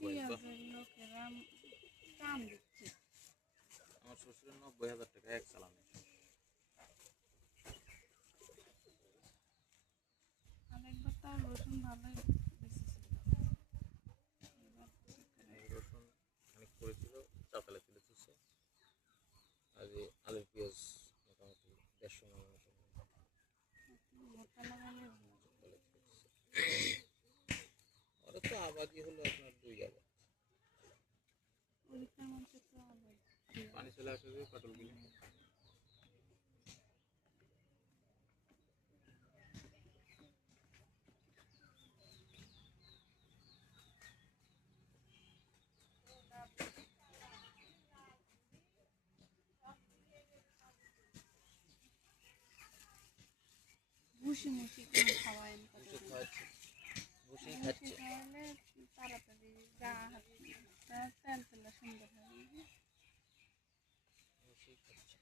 পেঁয়াজের লোকেরা দাম দিচ্ছে। আমার শ্বশুরের 90,000 টাকা এক চালানে। আরেকবার তাও রসুন ভালোই বেঁচেছিল। রসুন খানিক করেছিল, চাতালে তুলে দিচ্ছে। আর এই আলুর পেঁয়াজ মোটামুটি 150 মন মতো ভর্তা লাগালে চাতালে তুলে দিচ্ছে। ওরা তো আবাদি হলো আপনার 2 জায়গা। ওইখান মধ্যে তো আবার পানি চলে আসবে পটল গুলি। ভুসি মুসি কোনো খাওয়ায় না বুঝে খাওয়াচ্ছে, বুঝেই খাচ্ছে। খাওয়ালে তাড়াতাড়ি গা হাত তেল তেলা সুন্দর হয়। বুঝেই খাচ্ছে।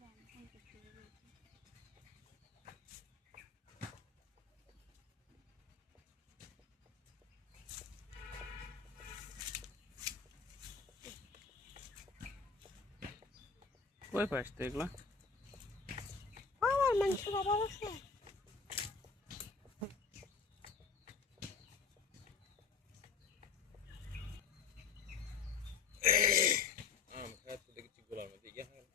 দাম ফোন করতে বলছি। কই পাস তো এগুলা? আমার মাংস বাবা আছে। আম খাচ্ছে দেখেছি গোলার মধ্যে ইয়া হয়।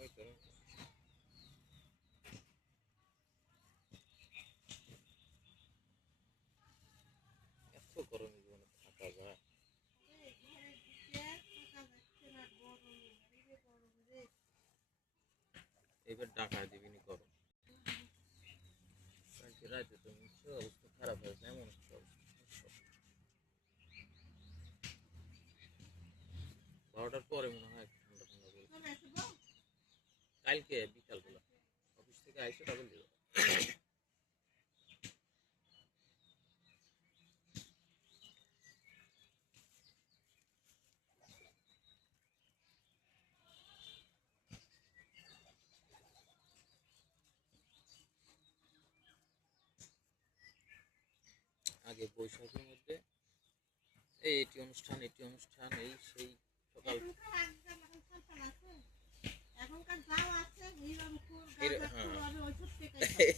ওই তো এত গরম জীবনে থাকা যায়। এবার ডাকা দিবিনি গরম। কালকে রাতে তো নিশ্চয় অবস্থা খারাপ হয়েছে, এমন একটা অবস্থা। 12টার পরে মনে হয় ঠান্ডা ঠান্ডা পড়েছে। কালকে বিকালবেলা অফিস থেকে আইসে ডাবল দিল। আগে বৈশাখের মধ্যে এটি অনুষ্ঠান এই সেই সকাল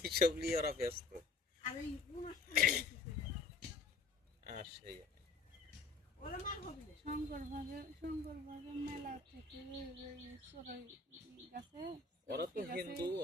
এইসব নিয়ে ওরা ব্যস্ত। আর সেই শঙ্কর বাজার মেলা থেকে চড়াই গাছে ওরা তো হিন্দু।